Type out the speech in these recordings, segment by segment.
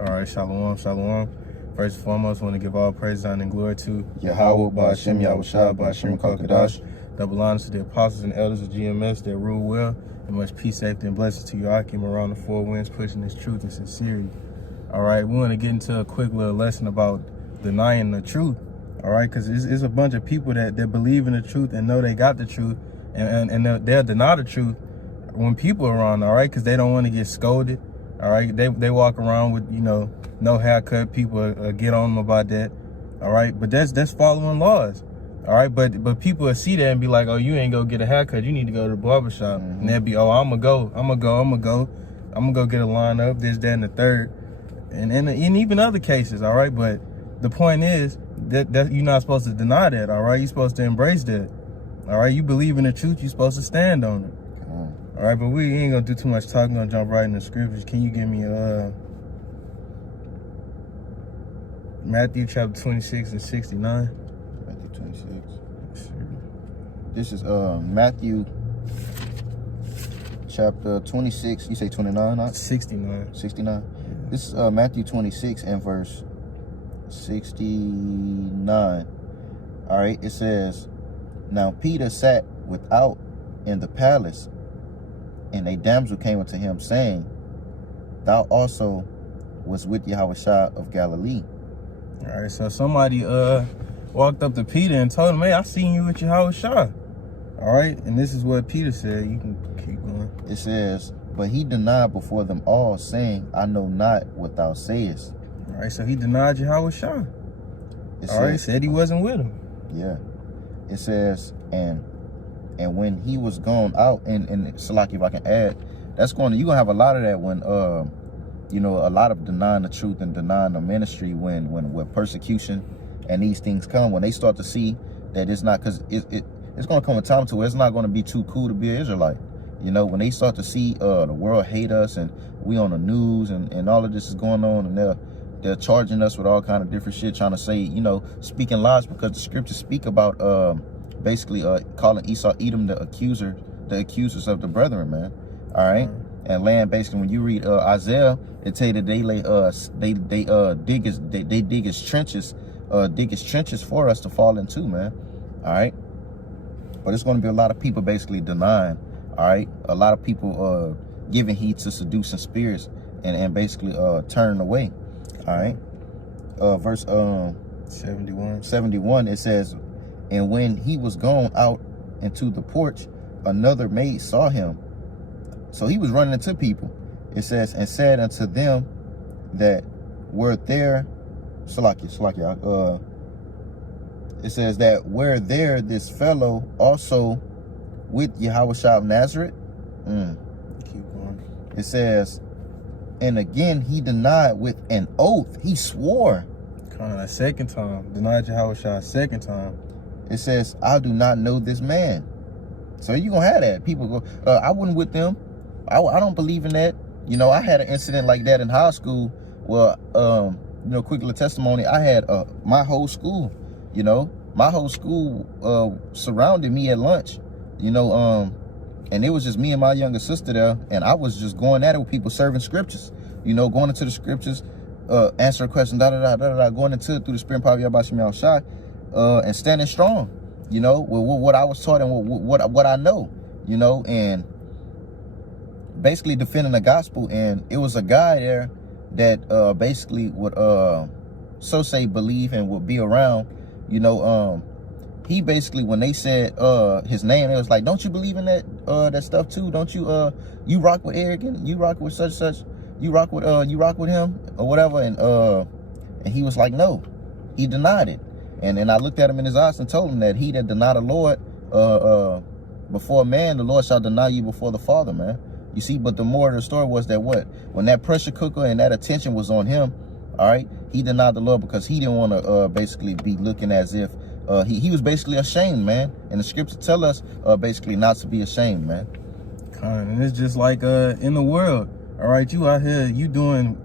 All right, shalom, shalom. First and foremost, I want to give all praise, honor, and glory to Yahweh, Ba'ashem, Yahushua, Ba'ashem, Kakadash. double honors to the apostles and elders of GMS that rule well, and much peace, safety, and blessings to you. I came around the four winds, pushing this truth and sincerity. All right, we want to get into a quick little lesson about denying the truth. All right, because it's a bunch of people that believe in the truth and know they got the truth, and they'll deny the truth when people are around. All right, because they don't want to get scolded. All right, they walk around with, no haircut. People get on them about that. All right, but that's following laws. All right, but people will see that and be like, oh, you ain't go get a haircut. You need to go to the barbershop. And they'll be, oh, I'm gonna go get a line up, this, that, and the third. And in even other cases, all right. But the point is that you're not supposed to deny that. All right, you're supposed to embrace that. All right, you believe in the truth, you're supposed to stand on it. All right, but we ain't gonna do too much talking. Gonna jump right in the scriptures. Can you give me Matthew chapter 26 and 69? Matthew 26. Sure. This is Matthew chapter 26. You say 29, not 69. 69. Yeah. This is Matthew 26 and verse 69. All right, it says, now Peter sat without in the palace, and a damsel came unto him, saying, thou also was with Yahushua of Galilee. All right, so somebody walked up to Peter and told him, hey, I seen you with Yahushua. All right, and this is what Peter said. You can keep going. It says, but he denied before them all, saying, I know not what thou sayest. All right, so he denied Yahushua. All right, said he wasn't with him. Yeah. It says, and when he was gone out, and Salaki, if I can add, you're gonna have a lot of that when a lot of denying the truth and denying the ministry when persecution and these things come, when they start to see that it's not, because it's gonna come a time to where it's not gonna be too cool to be an Israelite. When they start to see the world hate us and we on the news and all of this is going on, and they're charging us with all kind of different shit, trying to say, speaking lies, because the scriptures speak about basically calling Esau, Edom, the accusers of the brethren, man. All right. And land, basically, when you read Isaiah, it tell you that they dig his trenches for us to fall into, man. All right. But it's going to be a lot of people basically denying. All right. A lot of people giving heed to seducing spirits and basically turning away. All right. Verse 71, it says, and when he was gone out into the porch, another maid saw him. So he was running into people. It says, and said unto them that were there, it says that were there this fellow also with Yahushua of Nazareth. Keep going. It says, and again he denied with an oath. He swore. A second time. Denied Yahushua a second time. It says, I do not know this man. So you're going to have that. People go, I wasn't with them. I don't believe in that. I had an incident like that in high school. Well, quick little testimony. I had my whole school, surrounded me at lunch, and it was just me and my younger sister there. And I was just going at it with people serving scriptures, going into the scriptures, answering questions, going into it through the spirit and power of Yahweh Yahushua. And standing strong, with what I was taught and what I know, and basically defending the gospel. And it was a guy there that basically would so say believe and would be around, he basically, when they said his name, it was like, don't you believe in that stuff too? Don't you you rock with arrogant, you rock with such, you rock with him or whatever? And he was like, no, he denied it. And I looked at him in his eyes and told him that he that deny the Lord before man, the Lord shall deny you before the Father, man. You see, but the more of the story was that when that pressure cooker and that attention was on him, all right, he denied the Lord because he didn't want to basically be looking as if he was basically ashamed, man. And the scripture tell us basically not to be ashamed, man. And it's just like in the world, all right, you out here, you doing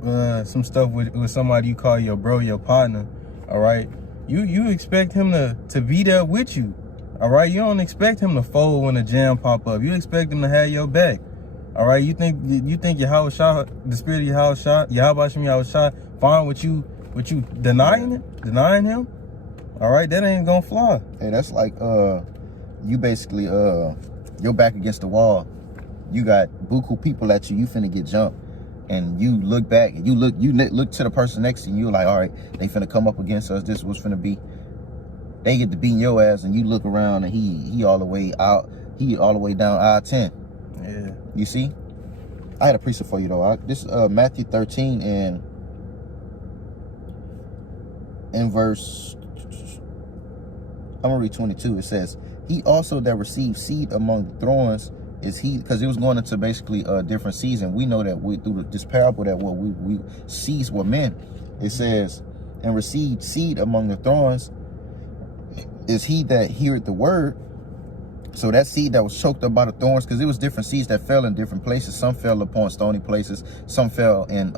some stuff with somebody you call your bro, your partner, all right. You expect him to be there with you, all right? You don't expect him to fold when a jam pop up. You expect him to have your back, all right? You think Yahushua, the spirit of Yahushua, Yahweh Yahushua, fine with you denying him. All right, that ain't gonna fly. Hey, that's like you basically you're back against the wall. You got buku people at you. You finna get jumped, and you look back and you look to the person next to you. You're like, all right, they finna come up against us. This was finna be. They get to beating your ass, and you look around, and he all the way out. He all the way down I-10. Yeah. You see? I had a precept for you though. This Matthew 13 and in verse, I'm gonna read 22. It says, "He also that received seed among the thorns is he," because it was going into basically a different season. We know that through this parable that what we sees were men. It says, "And received seed among the thorns is he that heareth the word." So that seed that was choked up by the thorns, because it was different seeds that fell in different places. Some fell upon stony places. Some fell in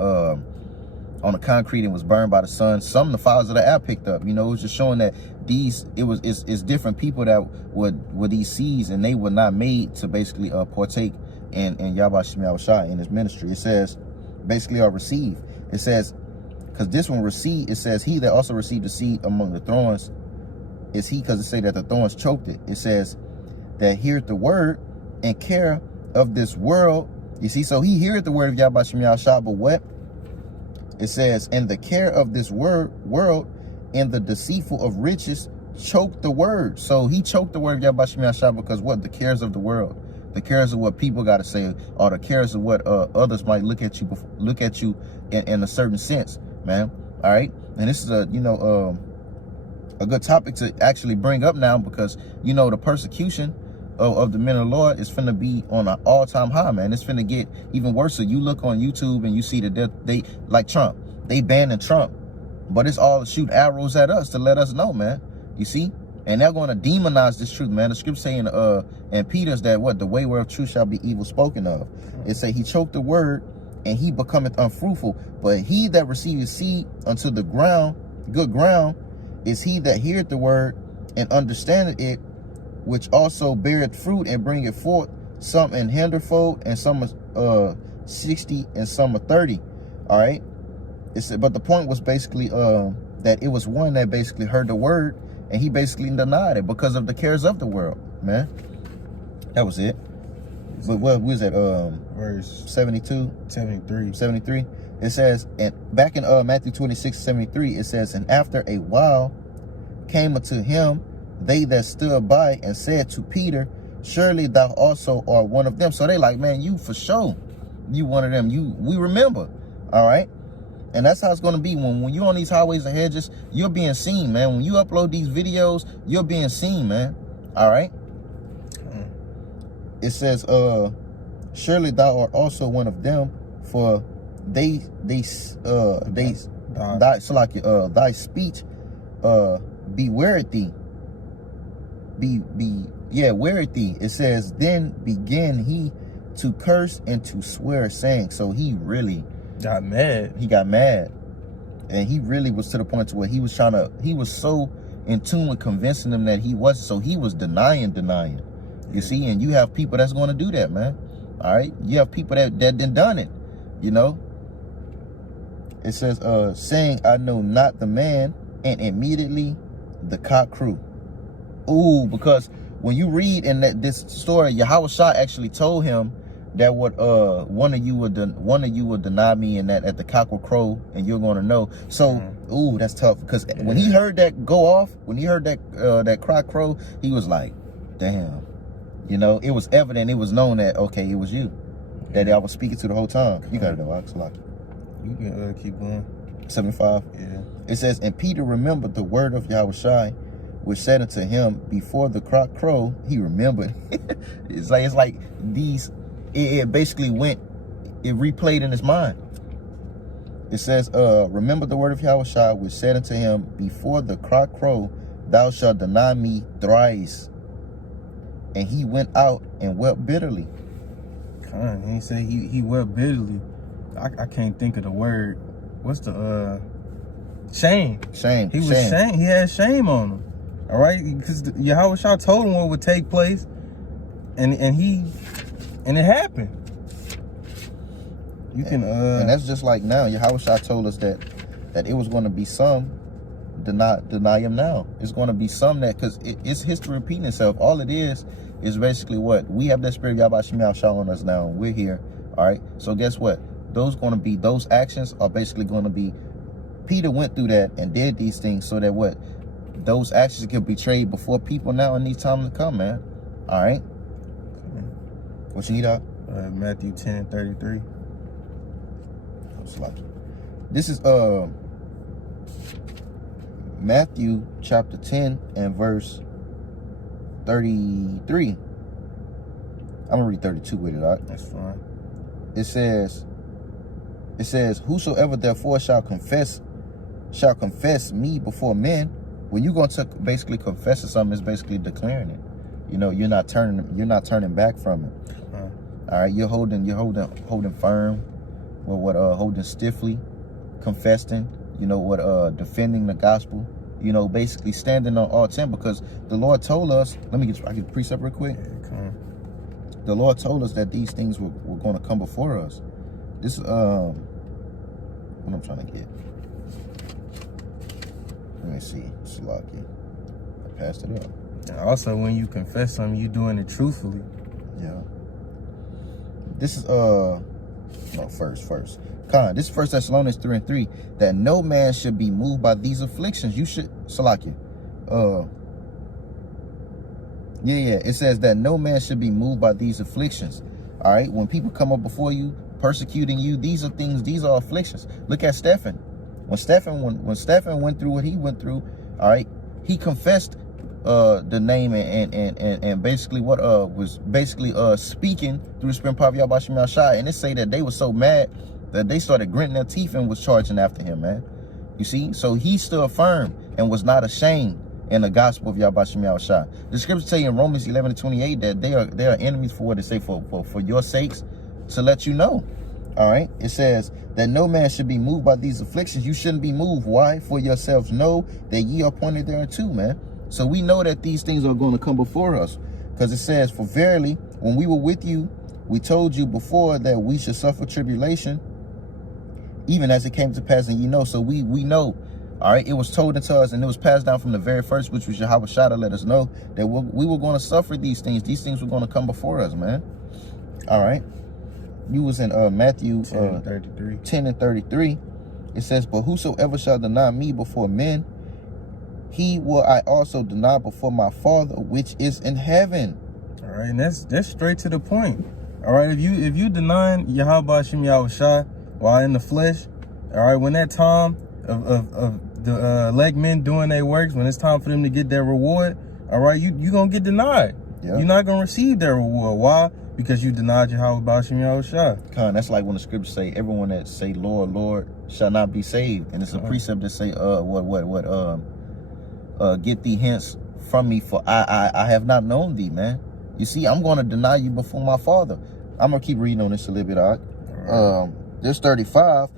on the concrete and was burned by the sun. Some the fowls of the air picked up. You know, it was just showing that it's different people that were these seeds, and they were not made to basically partake in Yahweh Shemi Shai in his ministry. It says basically receive. It says, because this one receive, it says he that also received the seed among the thorns is he, because it say that the thorns choked it. It says that heareth the word and care of this world. You see, so he heareth the word of Yahweh Shemi Shai, but what? It says, and the care of this world and the deceitful of riches choke the word. So he choked the word of Yahweh Shemi Shai because what? The cares of the world, the cares of what people got to say, or the cares of what others might look at you in a certain sense, man. All right, and this is a good topic to actually bring up now, because the persecution of the men of the Lord is finna be on an all-time high, man. It's finna get even worse. So you look on YouTube and you see that they like Trump, they banning Trump, but it's all to shoot arrows at us to let us know, man. You see, and they're going to demonize this truth, man. The scripture saying and Peter's that what the way whereof truth shall be evil spoken of. It say he choked the word and he becometh unfruitful, but he that receiveth seed unto the ground, good ground, is he that heareth the word and understandeth it, which also beareth fruit and bringeth forth, some an hundredfold, and some 60, and some 30. All right. But the point was basically that it was one that basically heard the word and he basically denied it because of the cares of the world, man. That was it. But what was that? Verse 72, 73. It says, and back in Matthew 26:73, it says, and after a while came unto him they that stood by and said to Peter, surely thou also art one of them. So they like, man, you for sure, you one of them. We remember. All right. And that's how it's going to be when you're on these highways and hedges. You're being seen, man. When you upload these videos, you're being seen, man. All right. It says, surely thou art also one of them, for thy speech bewareth thee. Weareth thee. It says, then began he to curse and to swear, saying. So he really got mad. He got mad, and he really was to the point to where he was so in tune with convincing them that he wasn't. So he was denying. You see, and you have people that's going to do that, man. All right, you have people that done it. It says, saying, I know not the man, and immediately the cock crew. Ooh, because when you read in this story, Yahweh Shai actually told him that what one of you would deny me, and that at the cock will crow, and you're going to know. So, ooh, that's tough, because when he heard that go off, when he heard that cock crow, he was like, damn. It was evident, it was known that, okay, it was you that I was speaking to the whole time. You got it though, Axelaki. You can keep going. 75. Yeah. It says, and Peter remembered the word of Yahweh Shai, which said unto him, before the cock crow, he remembered. it's like these, it basically it replayed in his mind. It says, remember the word of Yahweh Shai, which said unto him, before the cock crow, thou shalt deny me thrice. And he went out and wept bitterly. He said he wept bitterly. I can't think of the word. What's the shame? Shame. He was shame. He had shame on him. All right, because Yahweh Shai told him what would take place, and it happened. You can and that's just like now. Yahweh Shai told us that that it was going to be some deny him now. It's going to be some that, because it's history repeating itself. All it is basically what? We have that spirit of Yahweh Shah on us now. We're here. All right. So guess what? Those actions are basically going to be, Peter went through that and did these things so that what? Those actions can be betrayed before people now in these times to come, man. All right. What you need out? Matthew 10:33. This is Matthew chapter 10 and verse 33. I'm gonna read 32 with it, all right? That's fine. It says, whosoever therefore shall confess me before men. When you're going to basically confess something, it's basically declaring it. You know, you're not turning back from it. All right, you're holding firm, holding stiffly, confessing, defending the gospel, basically standing on all 10, because the Lord told us, I get the precept real quick. The Lord told us that these things were going to come before us. This is what I'm trying to get. Let me see. Salaki. I passed it up. And also, when you confess something, you doing it truthfully. Yeah. This is first. This is 1 Thessalonians 3:3. That no man should be moved by these afflictions. You should Salakia. It says that no man should be moved by these afflictions. All right. When people come up before you, persecuting you, these are afflictions. Look at Stephen. When Stephen went through what he went through, all right, he confessed the name and basically what was basically speaking through the spirit and power of Yahweh Shemel Shai. And it say that they were so mad that they started gritting their teeth and was charging after him, man. You see? So he stood firm and was not ashamed in the gospel of Yahweh Shemel Shai. The scriptures tell you in Romans 11:28 that they are enemies for what they say for your sakes, to let you know. All right. It says that no man should be moved by these afflictions. You shouldn't be moved. Why? For yourselves know that ye are appointed thereunto, man. So we know that these things are going to come before us, because it says, for verily, when we were with you, we told you before that we should suffer tribulation, even as it came to pass, and ye know. So we know. All right. It was told unto us, and it was passed down from the very first, which was Yahweh Shah, to let us know that we were going to suffer these things. These things were going to come before us, man. All right. You was in Matthew 10:33. It says, but whosoever shall deny me before men, he will I also deny before my Father which is in heaven. All right, and that's straight to the point. All right, if you denying Yahweh Shem Yahweh Shai while in the flesh, all right, when that time of the elect men doing their works, when it's time for them to get their reward, all right, you gonna get denied. Yeah. You're not gonna receive their reward. Why? Because you denied Yahweh Shem Yahweh Shai. That's like when the scriptures say, everyone that say Lord, Lord shall not be saved. And it's a precept that say, get thee hence from me, for I have not known thee, man. You see, I'm going to deny you before my Father. I'm going to keep reading on this a little bit, all right? There's 35.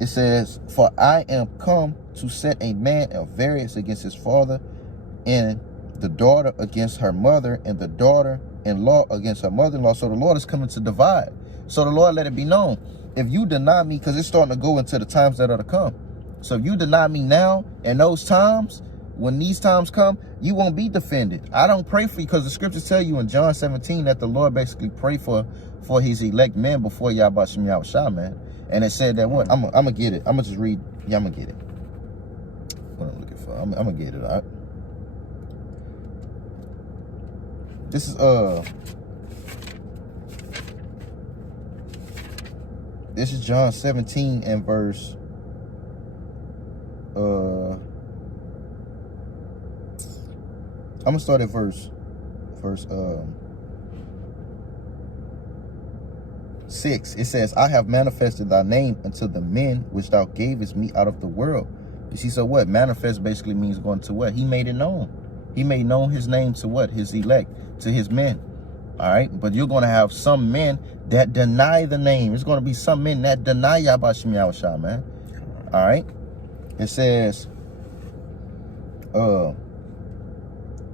It says, for I am come to set a man at variance against his father, and the daughter against her mother, and the daughter-in-law against her mother-in-law. So the Lord is coming to divide. So the Lord let it be known. If you deny me, because it's starting to go into the times that are to come. So if you deny me now, in those times, when these times come, you won't be defended. I don't pray for you, because the scriptures tell you in John 17 that the Lord basically pray for his elect men before Yahweh Shem Yahweh Shai, man. And it said that what? I'm gonna get it. I'm gonna just read. Yeah, I'm gonna get it. What I'm looking for. I'm gonna get it, all right? This is John 17 and verse I'm gonna start at verse 6. It says, I have manifested thy name unto the men which thou gavest me out of the world. You see, so what? Manifest basically means going to what? He made it known. He made known his name to what? His elect, to his men. All right. But you're going to have some men that deny the name. It's going to be some men that deny Yahweh Shem Yahweh Shai, man. All right. It says,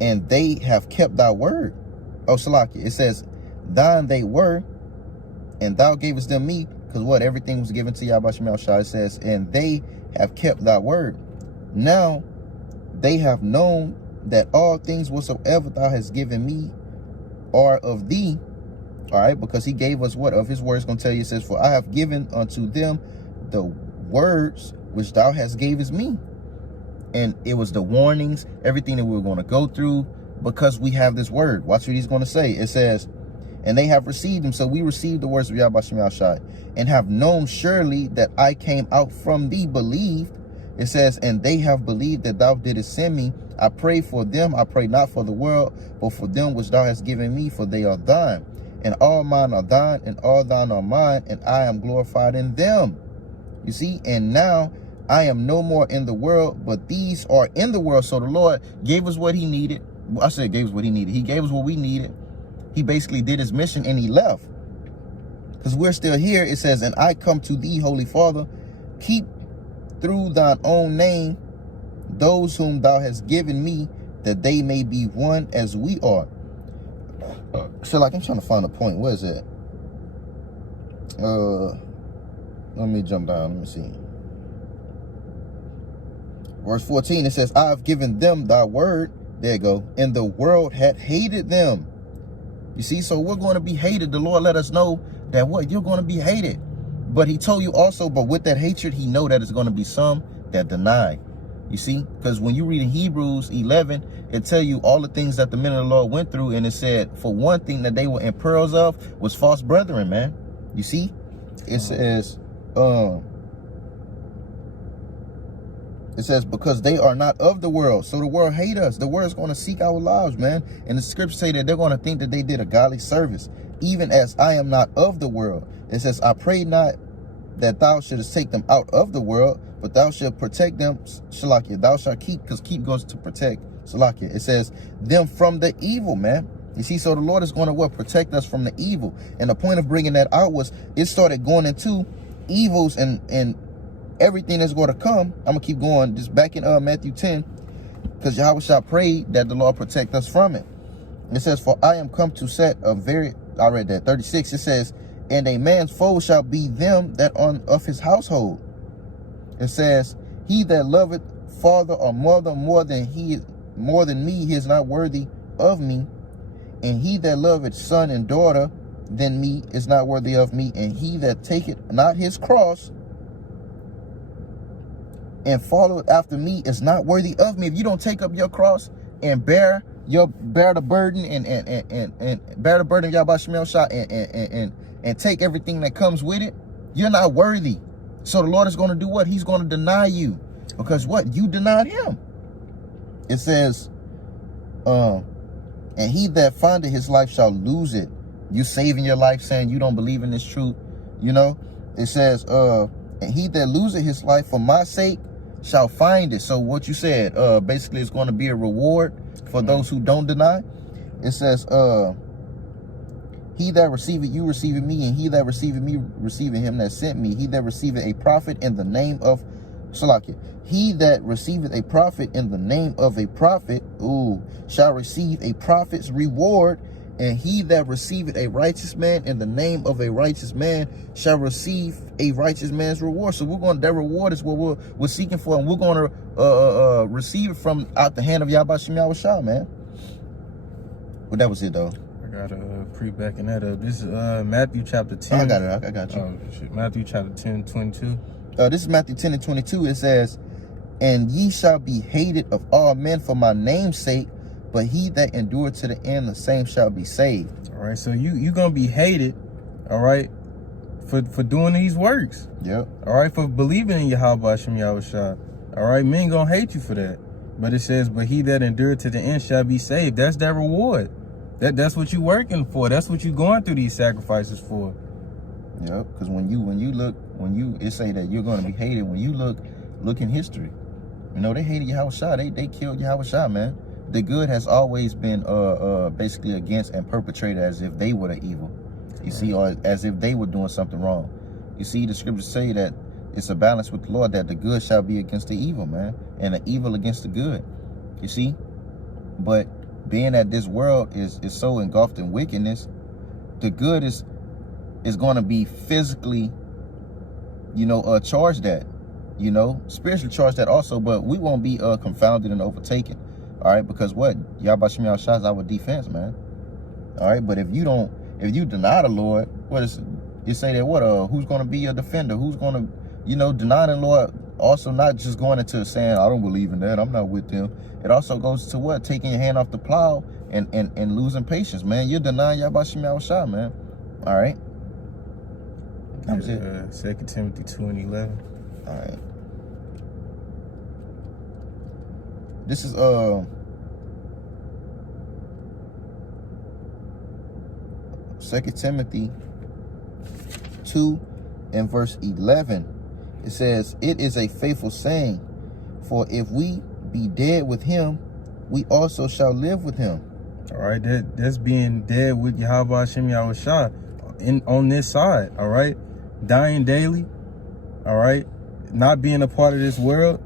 and they have kept thy word. Oh, Salaki. It says, thine they were, and thou gavest them me, Because what? Everything was given to Yahweh Shem Shai. It says, and they have kept thy word. Now they have known that all things whatsoever thou hast given me are of thee. All right, because he gave us what? Of his words. Going to tell you, it says, for I have given unto them the words which thou hast gavest me. And it was the warnings, everything that we were going to go through, because we have this word. Watch what he's going to say. It says, and they have received him. So we received the words of Yahweh Shem Shai, and have known surely that I came out from thee, believed. It says, and they have believed that thou didst send me. I pray for them. I pray not for the world, but for them which thou hast given me, for they are thine. And all mine are thine, and all thine are mine, and I am glorified in them. You see, and now I am no more in the world, but these are in the world. So the Lord gave us what he needed. I said gave us what he needed. He gave us what we needed. He basically did his mission and he left. Because we're still here. It says, and I come to thee, Holy Father, keep through thine own name those whom thou hast given me, that they may be one as we are. So like, I'm trying to find a point. Where is it? Let me jump down. Let me see. Verse 14, it says, I have given them thy word. There you go. And the world hath hated them. You see, so we're going to be hated. The Lord let us know that what? You're going to be hated. But he told you also, but with that hatred, he know that it's going to be some that deny. You see, because when you read in Hebrews 11, it tell you all the things that the men of the Lord went through. And it said, for one thing that they were in pearls of was false brethren, man. You see, it says, because they are not of the world. So the world hate us. The world is going to seek our lives, man. And the scriptures say that they're going to think that they did a godly service, even as I am not of the world. It says, I pray not that thou shouldest take them out of the world, but thou shalt protect them, Shalakia. Thou shalt keep, because keep goes to protect, Shalakia. It says, them from the evil, man. You see, so the Lord is going to what? Protect us from the evil. And the point of bringing that out was it started going into evils and everything that's going to come. I'm going to keep going just back in Matthew 10, because Yahweh shall pray that the Lord protect us from it. It says, for I am come to set a very, I read that, 36, it says, and a man's foe shall be them that are of his household. It says, he that loveth father or mother more than me, he is not worthy of me. And he that loveth son and daughter than me is not worthy of me. And he that taketh not his cross and followeth after me is not worthy of me. If you don't take up your cross and bear the burden and bear the burden of Yahweh Shem Shai and take everything that comes with it, you're not worthy. So the Lord is going to do what? He's going to deny you. Because what? You denied him. It says, and he that findeth his life shall lose it. You saving your life saying you don't believe in this truth. You know, it says, and he that loseth his life for my sake shall find it. So what you said, basically it's going to be a reward for those who don't deny. It says, he that receiveth you receiveth me, and he that receiveth me receiveth him that sent me. He that receiveth a prophet in the name of Salakia. He that receiveth a prophet in the name of a prophet, shall receive a prophet's reward. And he that receiveth a righteous man in the name of a righteous man shall receive a righteous man's reward. So that reward is what we're seeking for, and we're going to receive it from out the hand of Yahweh Shem Shai, man. But that was it, though. I gotta pre-backing that up. This is Matthew chapter 10. I got it. I got you. Oh, shit. Matthew chapter 10, 22. This is Matthew 10 and 22. It says, and ye shall be hated of all men for my name's sake, but he that endureth to the end, the same shall be saved. All right, so you're gonna be hated, all right, for doing these works. Yep. All right, for believing in Yahweh Shem Shai. All right, men gonna hate you for that. But it says, but he that endureth to the end shall be saved. That's that reward. That's what you working for. That's what you going through these sacrifices for. Yep. Because it say that you're going to be hated. When you look in history, you know, they hated Yahweh Shai. They killed Yahweh Shai, man. The good has always been basically against and perpetrated as if they were the evil. You see, or as if they were doing something wrong. You see, the scriptures say that it's a balance with the Lord, that the good shall be against the evil, man, and the evil against the good. You see, but being that this world is so engulfed in wickedness, the good is going to be physically charge that, spiritually charge that also, but we won't be confounded and overtaken. All right, because what? Yahweh Shem Yahushua is our defense, man. All right, but if you deny the Lord, what is it say that what? Who's going to be your defender? Who's going to, deny the Lord? Also, not just going into saying, I don't believe in that, I'm not with them. It also goes to what? Taking your hand off the plow and losing patience, man. You're denying Yahweh Shem Yahushua, man. All right. That was it. 2 Timothy 2:11. All right. This is 2 Timothy 2 and verse 11. It says, it is a faithful saying, for if we be dead with him, we also shall live with him. All right, that's being dead with Yahweh Hashem Yahushua on this side. All right, dying daily. All right, not being a part of this world.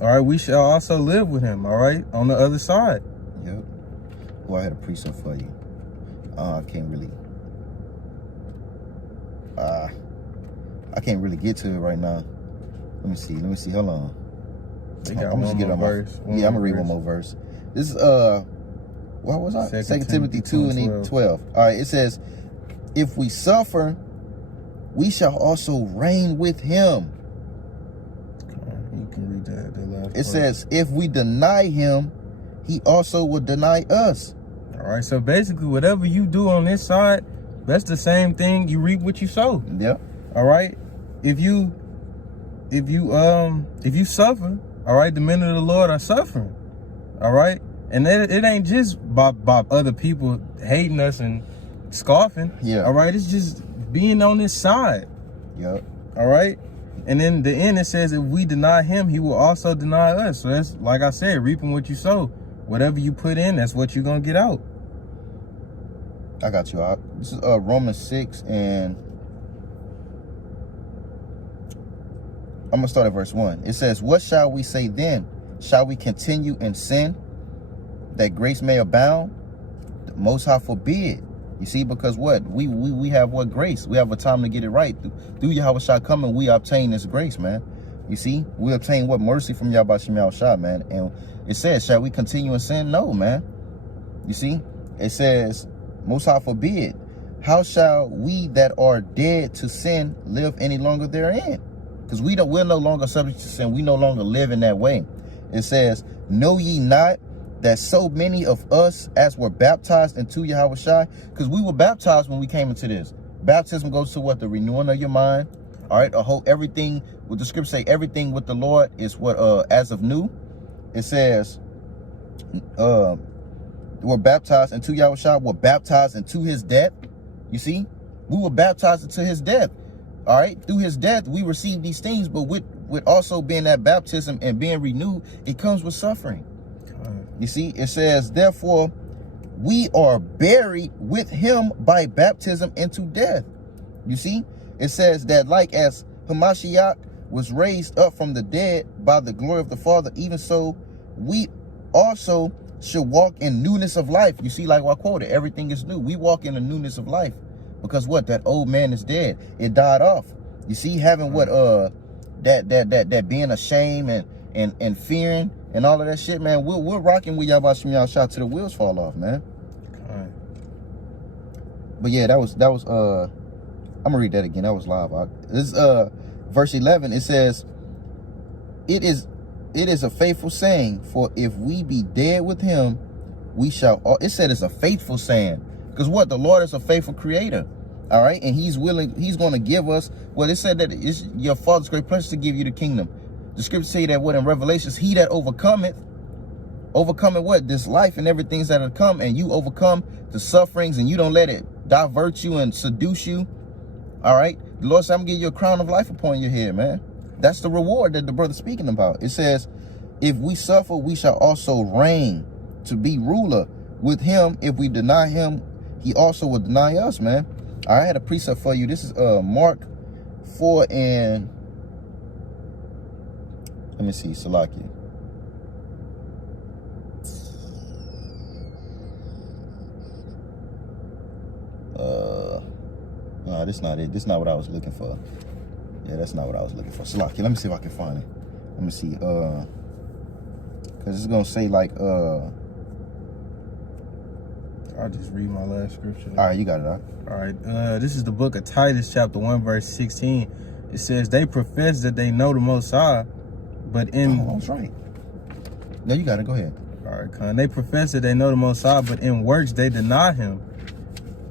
All right, we shall also live with him. All right, on the other side. Yep. Well, I had a precept for you. I can't really get to it right now. Let me see. Hold on. I'm just get on verse. I'm gonna read one more verse. This is what was I? 2 Timothy 2 and 12. All right, it says, if we suffer, we shall also reign with him. You can read that. The last it says, if we deny him, he also will deny us. All right, so basically, whatever you do on this side, that's the same thing. You reap what you sow. Yep. All right. If you suffer, all right, the men of the Lord are suffering. All right. And it ain't just by other people hating us and scoffing. Yeah. All right. It's just being on this side. Yep. All right. And then the end, it says, if we deny him, he will also deny us. So that's, like I said, reaping what you sow. Whatever you put in, that's what you're going to get out. I got you. This is Romans 6, and I'm going to start at verse 1. It says, what shall we say then? Shall we continue in sin, that grace may abound? The Most High forbid. You see, because what? We have what? Grace. We have a time to get it right. Through Yahweh Shah coming, we obtain this grace, man. You see, we obtain what? Mercy from Yahweh Shem Yahushua, man. And it says, shall we continue in sin? No, man. You see, it says, Most High forbid. How shall we that are dead to sin live any longer therein? Because we're no longer subject to sin. We no longer live in that way. It says, know ye not that so many of us as were baptized into Yahweh Shai? Because we were baptized when we came into this. Baptism goes to what? The renewing of your mind. All right. Everything, what the scripture say, everything with the Lord is what as of new. It says, we're baptized into Yahweh Shai. We're baptized into his death. You see, we were baptized into his death. All right. Through his death, we receive these things. But with also being that baptism and being renewed, it comes with suffering. You see, it says, therefore, we are buried with him by baptism into death. You see, it says that like as Hamashiach was raised up from the dead by the glory of the Father, even so we also should walk in newness of life. You see, like I quoted, everything is new. We walk in the newness of life because what? That old man is dead. It died off. You see, having what that being ashamed and fearing and all of that shit, man. We're rocking with Yahweh Shem Yahushua till the wheels fall off, man. But yeah, that was I'm gonna read that again. That was live. This verse 11. It says, it is a faithful saying, for if we be dead with him, we shall. It said it's a faithful saying, because what? The Lord is a faithful creator. All right, and he's willing. He's going to give us. Well, it said that it's your Father's great pleasure to give you the kingdom. The scripture say that what in Revelations, he that overcometh what? This life and everything that have come, and you overcome the sufferings, and you don't let it divert you and seduce you. All right, the Lord said, I'm gonna give you a crown of life upon your head, man. That's the reward that the brother's speaking about. It says, if we suffer, we shall also reign to be ruler with him. If we deny him, he also will deny us, man. I had a precept for you. This is Mark 4 and let me see, Salakia. No, this not it. This not what I was looking for. Yeah, that's not what I was looking for. Salaki, let me see if I can find it. Let me see. Cause it's gonna say like I'll just read my last scripture. all right, you got it. All right. This is the book of Titus, chapter 1, verse 16. It says, they profess that they know the Most High, but in... Oh, that's right. No, you got it. Go ahead. All right, Con. They profess that they know the Most High, but in works they deny him.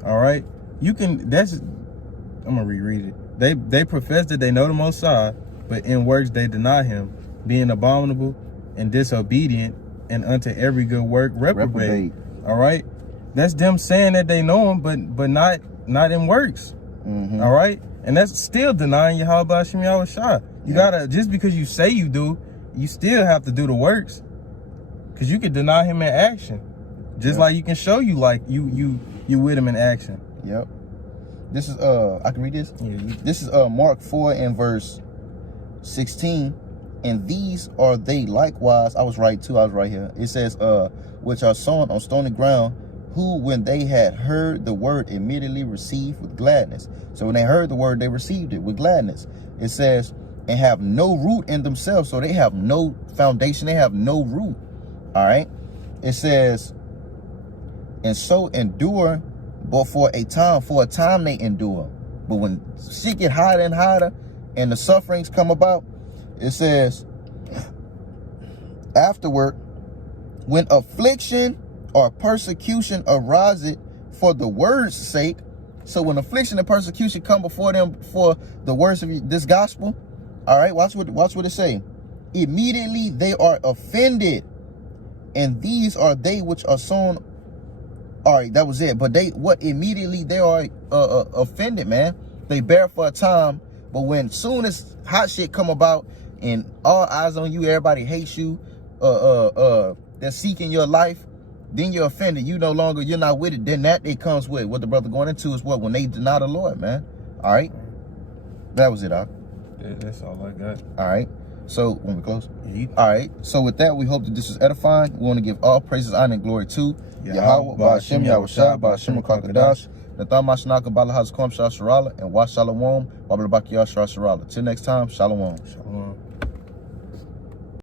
All right? You can... That's... I'm going to reread it. They profess that they know the Most High, but in works they deny him, being abominable and disobedient, and unto every good work reprobate. All right? That's them saying that they know him, but not in works. Mm-hmm. All right? And that's still denying Yahweh Hashem Yahweh Shah. You gotta, just because you say you do, you still have to do the works. Because you can deny him in action. Just like you can show you like you with him in action. Yep. This is I can read this? Yeah, This is Mark 4 and verse 16. And these are they likewise. I was right too, I was right here. It says, which are sown on stony ground, who when they had heard the word immediately received with gladness. So when they heard the word, they received it with gladness. It says, and have no root in themselves. So they have no foundation, they have no root. All right. It says, and so endure, but for a time they endure. But when shit get hotter and hotter and the sufferings come about, it says, afterward, when affliction or persecution ariseth for the word's sake. So when affliction and persecution come before them for the words of this gospel, all right, watch what it say. Immediately they are offended, and these are they which are sown. All right, that was it. But immediately they are offended, man. They bear for a time, but when soon as hot shit come about and all eyes on you, everybody hates you, they're seeking your life, then you're offended. You're not with it. Then that day comes with what the brother going into is what? When they deny the Lord, man. All right. That was it, Doc. Yeah, that's all I got. All right. So when we close. Yeah. All right. So with that, we hope that this was edifying. We want to give all praises, honor, and glory to Yahweh, Ba'ashem, Yahweh Shah, Ba'ashem, Kakadash, Natham Mashnaka, Balahaz, Kwam, Shah, Sharala, and Wa Shalom, Wabla Bakiyah, Shah, Sharala. Till next time, Shalom. Shalom.